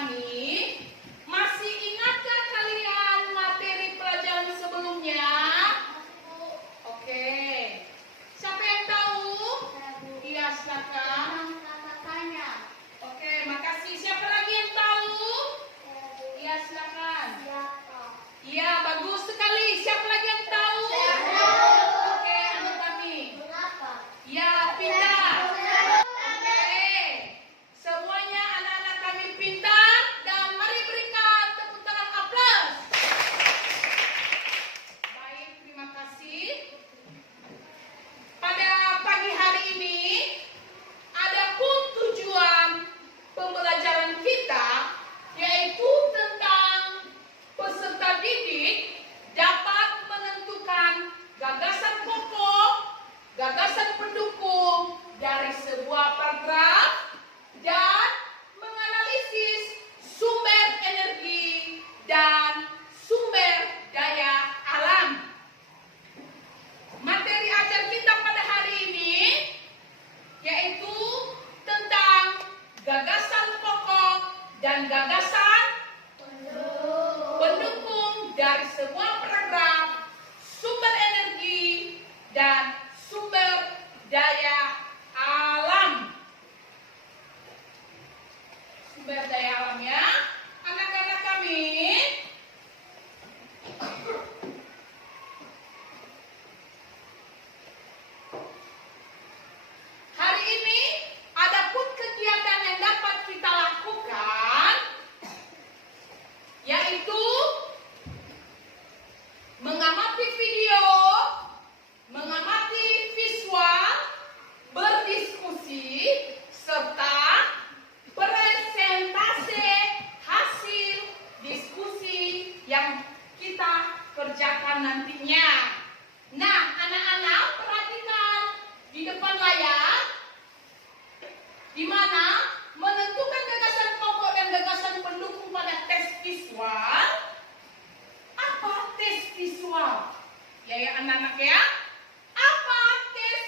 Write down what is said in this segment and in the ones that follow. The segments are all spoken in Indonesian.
kami, masih ingatkah kalian materi pelajaran sebelumnya? Oke. Siapa yang tahu? Iya, silakan. Oke, makasih. Siapa lagi yang tahu? Iya, silakan. Iya, bagus sekali. Siapa lagi yang tahu? Oke, anak kami. Iya, pintar. Oke. Semuanya anak-anak kami pintar dan mari berikan tepuk tangan aplaus. Baik, terima kasih. Pada pagi hari ini adapun tujuan pembelajaran kita yaitu tentang peserta didik dapat menentukan gagasan pokok, gagasan pendukung dari sebuah paragraf dan menganalisis sumber energi dan sumber daya alam. Materi ajar kita pada hari ini yaitu tentang gagasan pokok dan gagasan pendukung dari sebuah paragraf, sumber energi dan sumber daya alam. Sumber daya alamnya, anak-anak kami. Hari ini adapun kegiatan yang dapat kita lakukan yaitu mengamati video, mengamati visual, berdiskusi, serta presentase hasil diskusi yang kita kerjakan nantinya. Nah, anak-anak perhatikan di depan layar di mana menentukan gagasan pokok dan gagasan pendukung pada tes visual. Apa tes visual? Ya anak-anak ya. Apa tes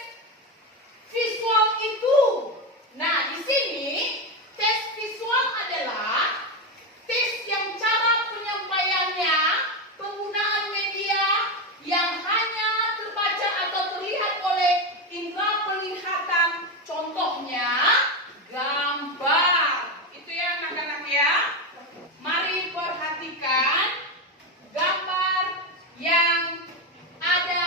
visual itu? Nah, di sini tes visual adalah tes yang cara penyampaiannya penggunaan media yang hanya terbaca atau terlihat oleh indera penglihatan. Contohnya gambar. Itu ya anak-anak ya. Mari perhatikan gambar yang ada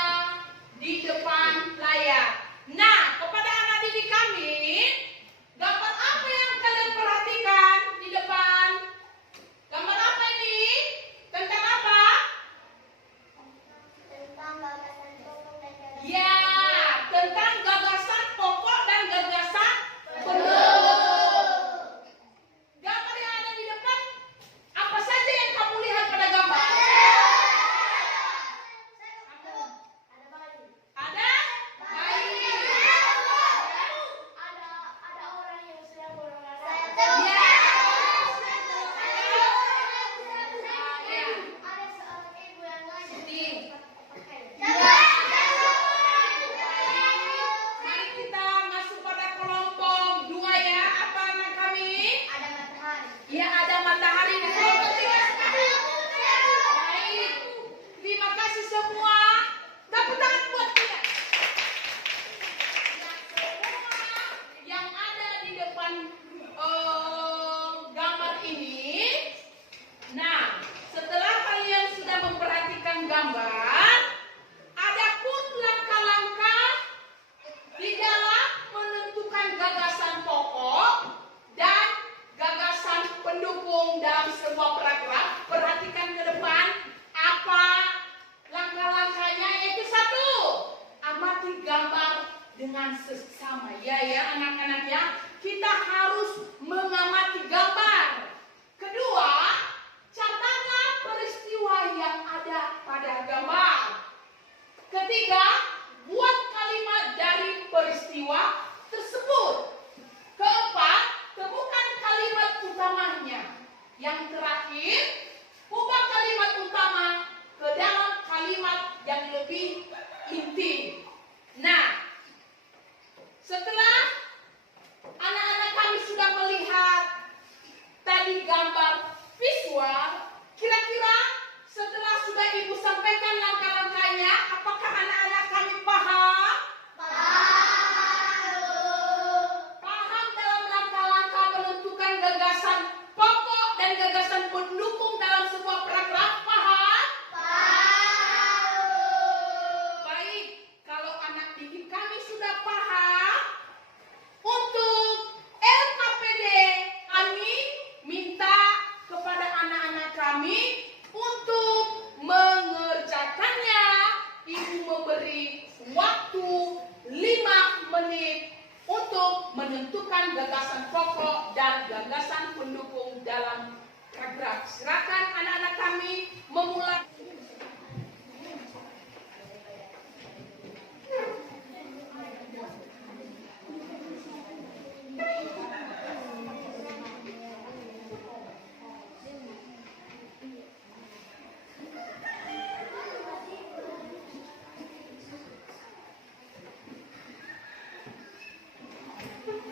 ada gagasan pendukung dalam program. Silakan anak-anak kami memulai.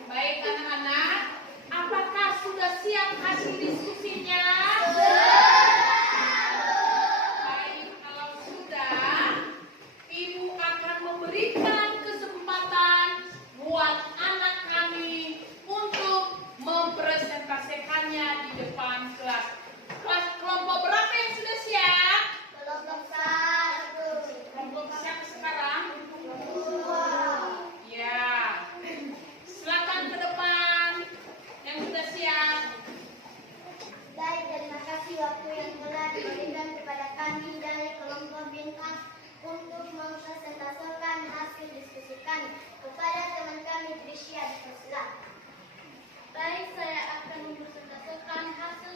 Baik anak-anak, apakah sudah siap hasil diskusinya? Baik, kalau sudah, Ibu akan memberikan kesempatan buat anak kami untuk mempresentasikannya di depan kelas. Kelas kelompok berapa yang sudah siap? Kelompok 1. Kelompok siapa sekarang? Ya. Silakan ke depan yang sudah siap. Baik, terima kasih waktu yang telah diberikan kepada kami dari kelompok bintang untuk mempresentasikan hasil diskusi kami kepada teman kami Trisha di Persela. Baik, saya akan mempresentasikan hasil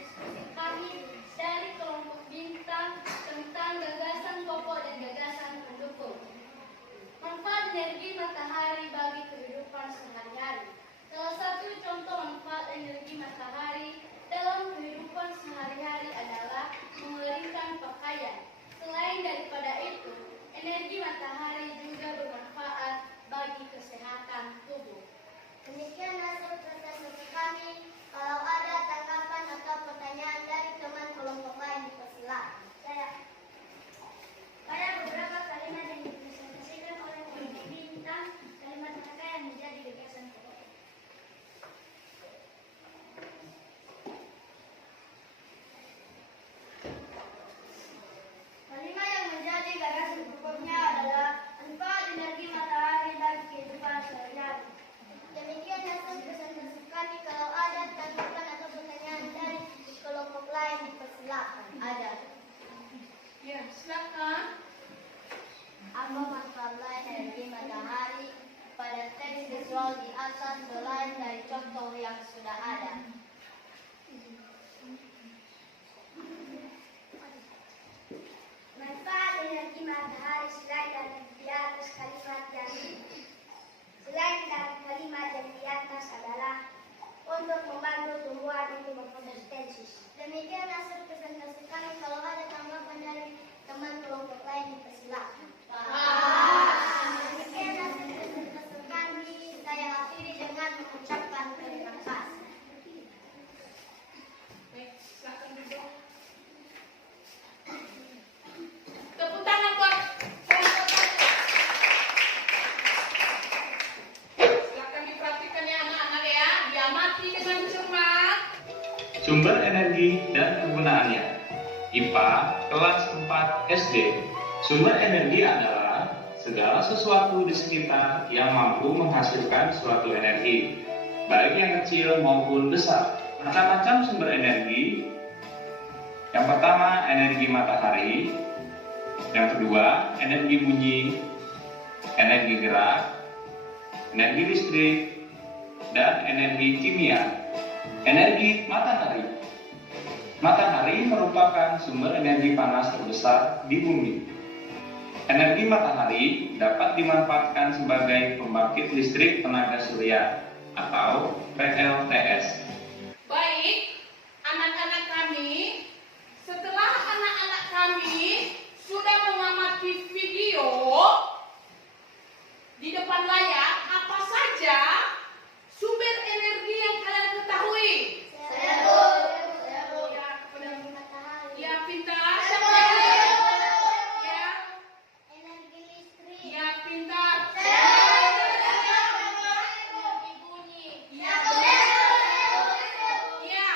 diskusi kami dari kelompok bintang tentang gagasan pokok dan gagasan pendukung. Manfaat energi matahari bagi kehidupan sehari-hari. Salah satu contoh manfaat energi matahari dalam kehidupan sehari-hari adalah mengeringkan pakaian. Selain daripada itu, energi matahari juga bermanfaat bagi kesehatan tubuh. Demikian hasil presentasi kami. Kalau ada tanggapan atau pertanyaan dari teman kelompok lain dipersilakan. Pada beberapa kalimat yang dipresentasikan oleh kelompok bintang, kalimat mereka yang menjadi gagasan pokok. Kalimat yang menjadi gagasan pokoknya adalah manfaat energi matahari bagi kehidupan sehari-hari. Demikian hasil presentasi kami. Kalau ada tanggapan atau pertanyaan dari kelompok lain dipersilakan. Ada. Ya, silakan. Apa manfaat lain energi matahari pada teks visual di atas selain dari contoh yang sudah ada? Manfaat energi matahari selain dari di atas kalimat yang di atas adalah untuk membantu tumbuhan untuk berfotosintesis. Demikian hasil presentasi kami. Kalau ada tanggapan dari teman kelompok lain dipersilakan. Demikian hasil presentasi kami. Saya akhiri dengan mengucapkan terima kasih. Baik, silakan duduk. Tepuk tangan buat kelompok satu. Silakan diperhatikan ya anak-anak ya. Diamati dengan cermat. Sumber energi dan penggunaannya. IPA kelas 4 SD. Sumber energi adalah segala sesuatu di sekitar yang mampu menghasilkan suatu energi, baik yang kecil maupun besar. Macam-macam sumber energi. Yang pertama, energi matahari. Yang kedua, energi bunyi, energi gerak, energi listrik, dan energi kimia. Energi matahari. Matahari merupakan sumber energi panas terbesar di bumi. Energi matahari dapat dimanfaatkan sebagai pembangkit listrik tenaga surya atau PLTS. Baik, anak-anak kami, setelah anak-anak kami sudah mengamati video di depan layar, apa saja sumber energi yang kalian ketahui? Ya, pintar. Siapa lagi? Ya, Energi listrik. ya, pintar. Energi bunyi. Ya, ya.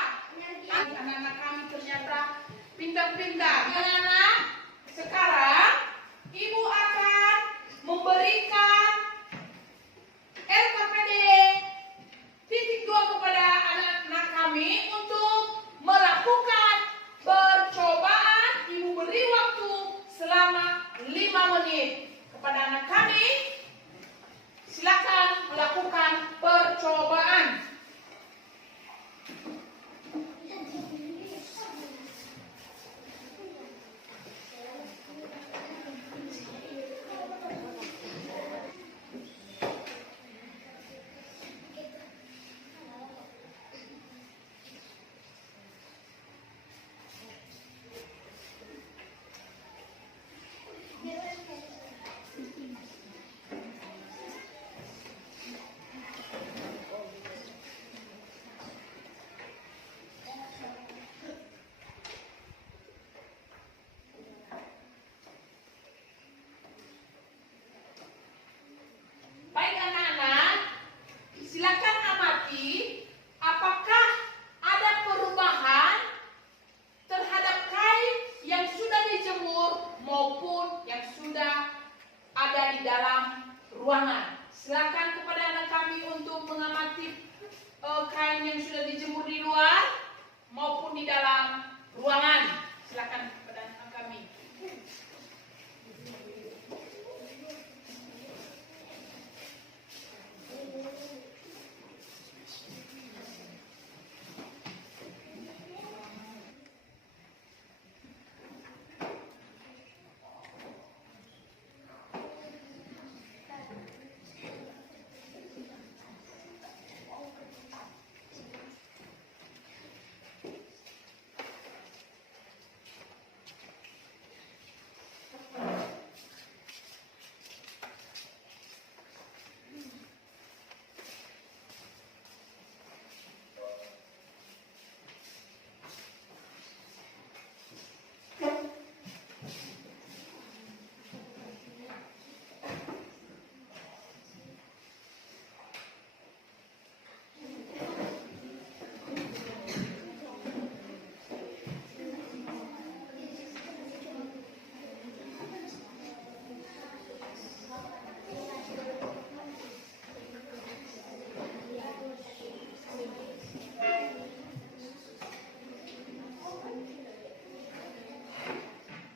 Anak-anak kami ternyata pintar-pintar. Anak-anak, sekarang Ibu akan memberikan LKPD titik 2 kepada anak-anak kami untuk melakukan percobaan. Ibu beri waktu selama 5 menit kepada anak kami. Silakan melakukan percobaan. kain yang sudah dijemur di luar maupun di dalam ruangan. Silakan kepada anak kami.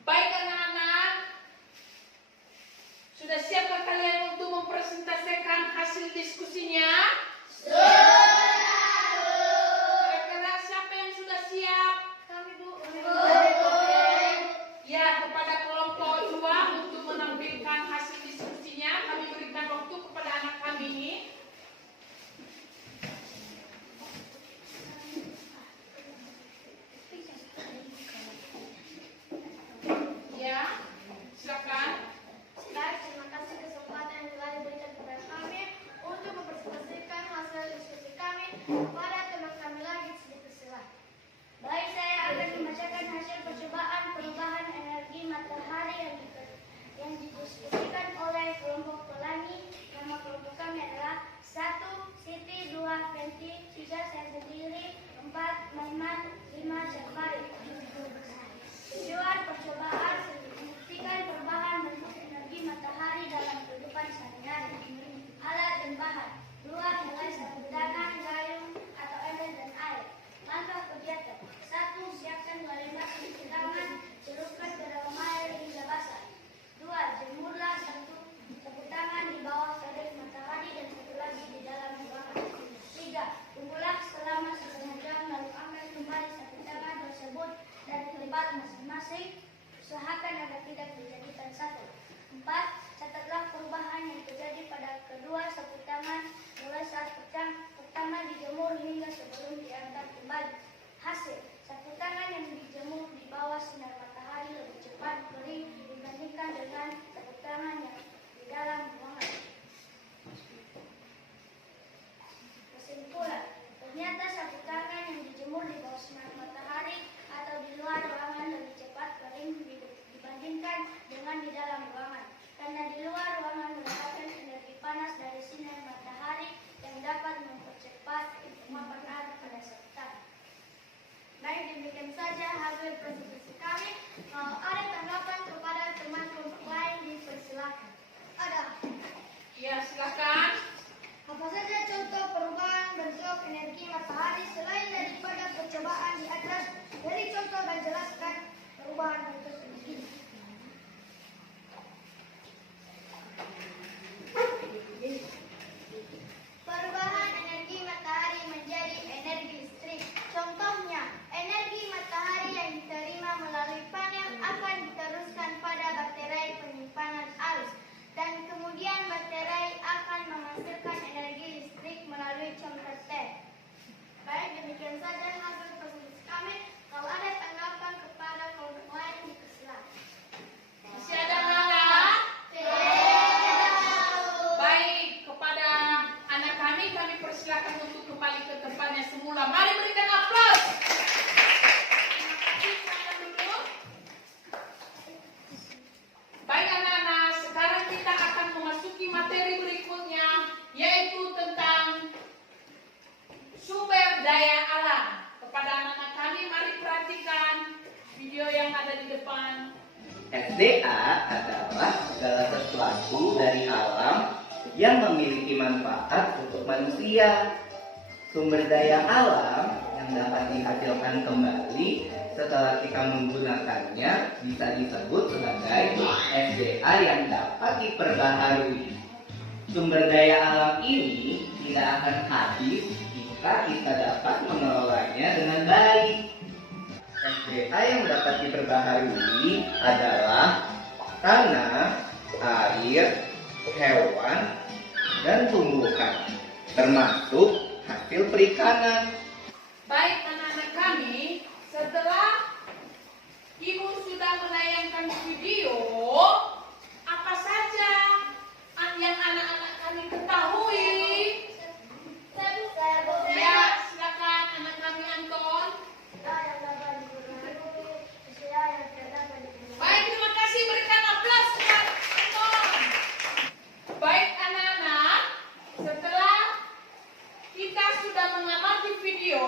Baik anak-anak, sudah siapkah kalian untuk mempresentasikan hasil diskusinya? Kira-kira siapa yang sudah siap? Kami Bu. Ya, kepada kelompok 2 untuk menampilkan hasil diskusinya, kami berikan waktu kepada anak kami ini. Ya, silakan. Baik, terima kasih kesempatan yang telah diberikan kepada kami untuk mempresentasikan hasil diskusi kami kepada teman kami lagi di Persela. Baik, saya akan membacakan hasil percobaan perubahan energi matahari yang didiskusikan oleh kelompok pelangi. Nama kelompok kami adalah 1. Siti, 2. Fenty, 3. Saya sendiri, 4. Maiman, 5. Jafari. Tujuan percobaan membuktikan perubahan bentuk energi matahari dalam kehidupan sehari-hari. Alat dan bahan. 2. Mulai sarung tangan, gayung, atau ember dan air. Langkah kegiatan. 1. Siapkan 2 lembar sarung tangan, celupkan ke dalam air hingga basah. 2. Jemurlah satu tangan di bawah terik matahari dan satu lagi di dalam ruangan. 3. Tunggulah selama setengah jam lalu angkat kembali sarung tangan tersebut dari tempat masing-masing. Usahakan agar tidak dijadikan satu. 4. Catatlah perubahan yang terjadi pada kedua sapu tangan mulai saat pertama dijemur hingga sebelum diangkat kembali. Hasil, sapu tangan yang dijemur di bawah sinar matahari lebih cepat kering dibandingkan dengan sapu tangan yang di dalam ruangan. Kesimpulan, ternyata sapu tangan yang dijemur di bawah sinar matahari atau di luar ruangan lebih cepat kering dibandingkan dengan di dalam ruangan. Karena di luar ruangan mendapatkan energi panas dari sinar matahari yang dapat mempercepat penguapan air pada sapu tangan. Baik, demikian saja hasil presentasi kami. Ada tanggapan kepada teman kelompok lain, dipersilakan. Ada. Ya, silakan. Apa saja contoh perubahan bentuk energi matahari selain daripada percobaan di atas? Beri contoh dan jelaskan perubahan bentuk energi. Perubahan energi matahari menjadi energi listrik. Contohnya, energi matahari yang diterima melalui panel akan diteruskan pada baterai penyimpanan arus. Dan kemudian baterai akan menghasilkan energi listrik melalui converter. Baik, demikian saja hasil presentasi kami. Kalau ada tanggapan kepada kelompok lain, dipersilakan. Masih ada anak? Baik, kepada anak kami persilakan untuk kembali ke tempatnya semula. Mari berikan aplaus. Terima kasih, silakan duduk. Baik anak-anak, sekarang kita akan memasuki materi berikutnya, yaitu tentang sumber daya alam. Kepada anak-anak kami, mari perhatikan video yang ada di depan. SDA adalah segala sesuatu dari alam yang memiliki manfaat untuk manusia. sumber daya alam yang dapat dihasilkan kembali setelah kita menggunakannya bisa disebut sebagai SDA yang dapat diperbaharui. Sumber daya alam ini tidak akan habis jika kita dapat mengelolanya dengan baik. SDA yang dapat diperbaharui adalah tanah, air, hewan, dan tumbuhan, termasuk hasil perikanan. Baik anak-anak kami, setelah Ibu sudah menayangkan video, apa saja yang anak-anak kami ketahui? Saya boleh. Ya, silakan anak kami Anton. Yang dapat diperbaharui, SDA yang tidak dapat diperbaharui. Baik, terima kasih. Berikan aplaus buat Anton. Baik anak-anak, setelah kita sudah mengamati video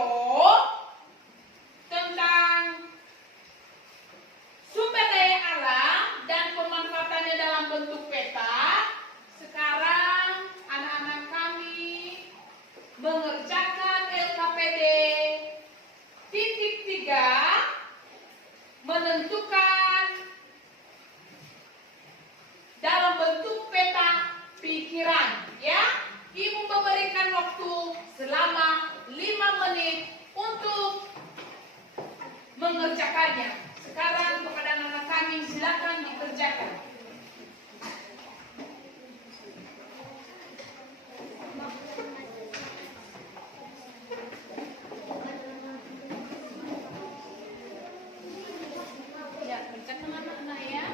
tentang sumber daya alam dan pemanfaatannya dalam bentuk peta, sekarang anak-anak kami mengerjakan LKPD titik 3, menentukan dalam bentuk peta pikiran, ya. Ibu memberikan waktu selama 5 menit untuk mengerjakannya. Sekarang kepada anak-anak kami silakan dikerjakan. Ya, kerjakan anak-anak ya.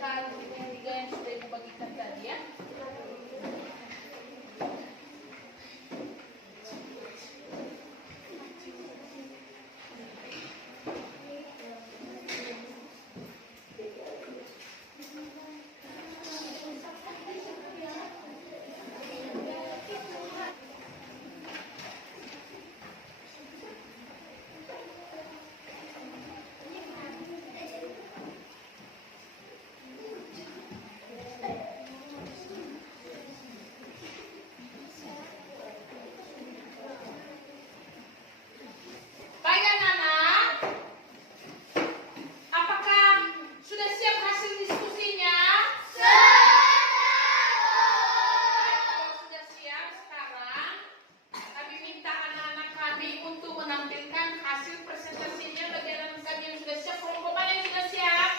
Hal tiga yang sudah ibu bagikan tadi ya. Baik anak-anak, apakah sudah siap hasil diskusinya? Baik, kalau sudah siap, sekarang kami minta anak-anak kami untuk menampilkan hasil presentasinya bagi anak-anak kami yang sudah siap. Kelompok mana yang sudah siap?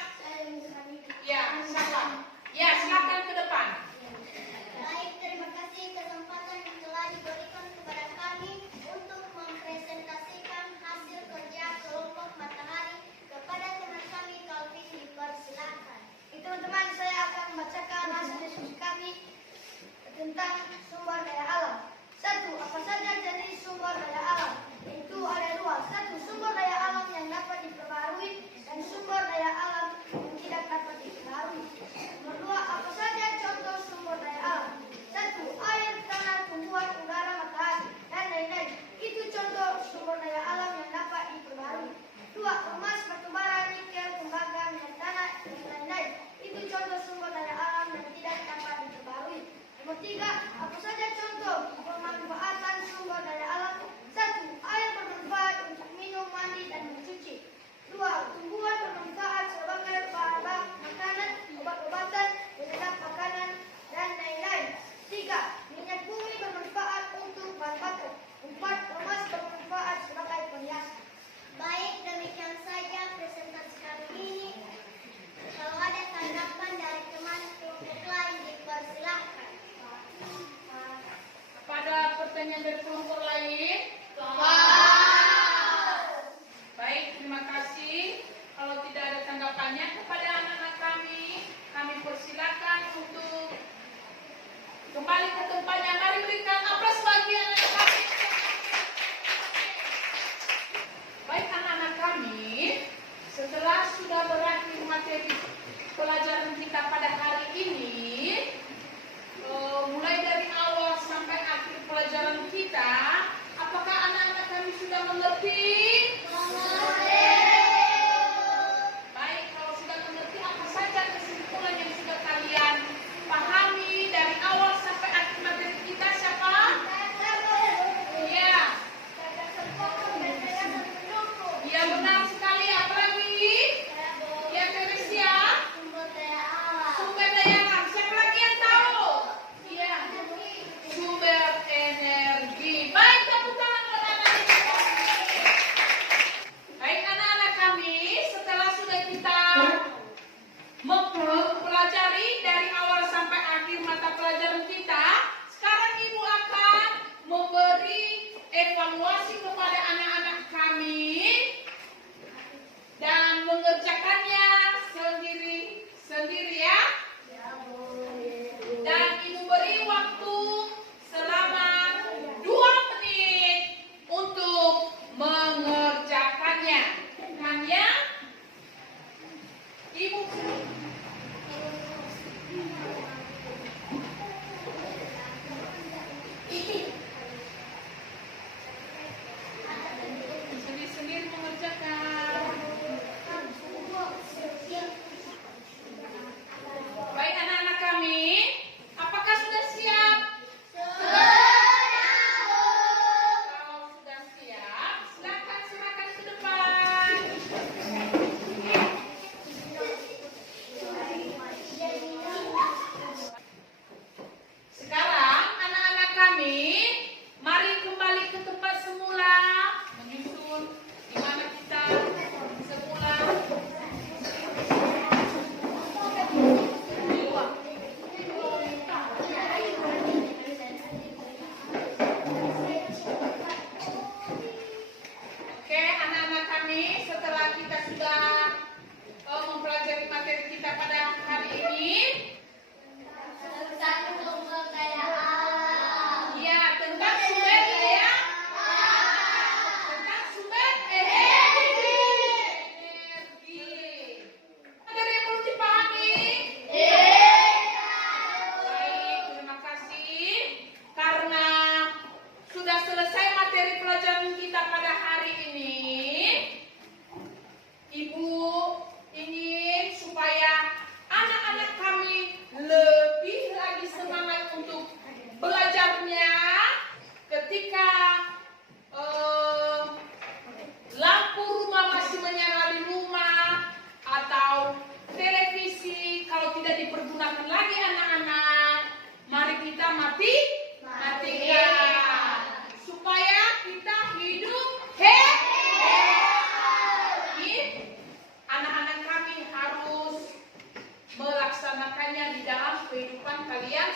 Ya, siapa? Ya, silakan ke depan. Baik, terima kasih kesempatan yang telah diberikan kepada kami untuk mempresentasikan hasil kerja kelompok matahari kepada teman kami Calvin. Dipersilakan. Teman-teman, saya akan membacakan hasil diskusi kami tentang sumber daya alam. 1. Apa saja jenis sumber daya alam? Itu ada 2. 1. Sumber daya alam yang dapat diperbarui dan sumber daya alam yang tidak dapat diperbarui. Nomor 2. Apa saja contoh sumber daya alam? 1. Air, tanah, tumbuhan, udara, matahari, dan lain-lain. Itu contoh sumber daya alam yang dapat diperbarui. 2. Emas, batubara, nikel, tembaga, minyak tanah, dan lain-lain. Itu contoh sumber daya alam yang tidak dapat diperbarui. Nomor 3. Apa saja contoh pemanfaatan sumber daya alam? 1. Air bermanfaat untuk minum, mandi, dan mencuci. 2. Tumbuhan bermanfaat sebagai bahan makanan, obat-obatan, penyedap makanan, dan lain-lain. 3. Minyak bumi bermanfaat untuk bahan baku. 4. Emas bermanfaat sebagai perhiasan. Baik, demikian saja presentasi kali ini. Kalau ada tanggapan dari teman kelompok lain, dipersilakan. Pada pertanyaan dari kelompok lain? Baik, terima kasih. Kalau tidak ada tanggapannya kepada anak-anak kami persilakan untuk kembali ke tempatnya. Mari berikan aplaus bagi anak-anak kami. Baik anak-anak kami, setelah sudah berakhir materi pelajaran kita pada hari ini, mulai dari awal sampai akhir pelajaran kita, apakah anak-anak kami sudah mengerti? Baik, kalau sudah mengerti, apa saja kesimpulan yang sudah kalian pahami dari awal sampai akhir materi kita? Siapa? Ya, kami, setelah kita sudah mempelajari materi kita pada hari ini, tentang sumber daya alam. ya tentang sumber daya, tentang sumber energi. Materi yang perlu dipahami. Baik, terima kasih. Karena sudah selesai materi pelajaran kita pada hari ini, Ibu ingin supaya anak-anak kami lebih lagi semangat untuk belajarnya ketika lampu rumah masih menyala di rumah atau televisi kalau tidak dipergunakan lagi anak-anak, mari kita matikan supaya kita hidup happy. Anak-anak kami harus melaksanakannya di dalam kehidupan kalian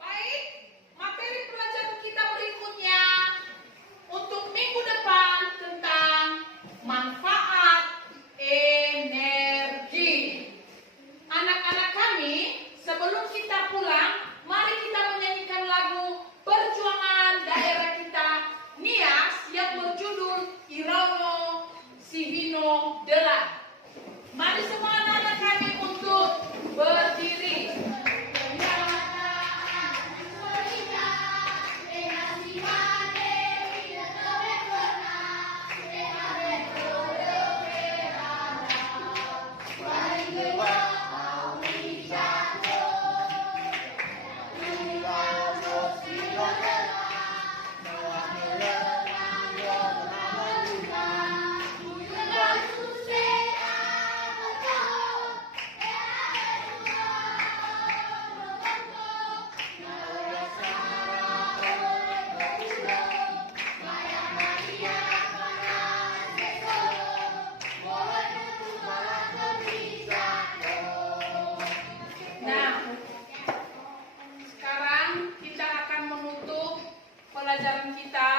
Baik, materi pelajaran kita berikutnya untuk minggu depan tentang manfaat energi. Anak-anak kami, sebelum kita pulang, mari kita menyanyikan lagu Perjuangan Daerah Kita Nias yang berjudul Irauno Sihino Delan. Mari semua anak-anak kami untuk berdiri. Nah, sekarang kita akan menutup pelajaran kita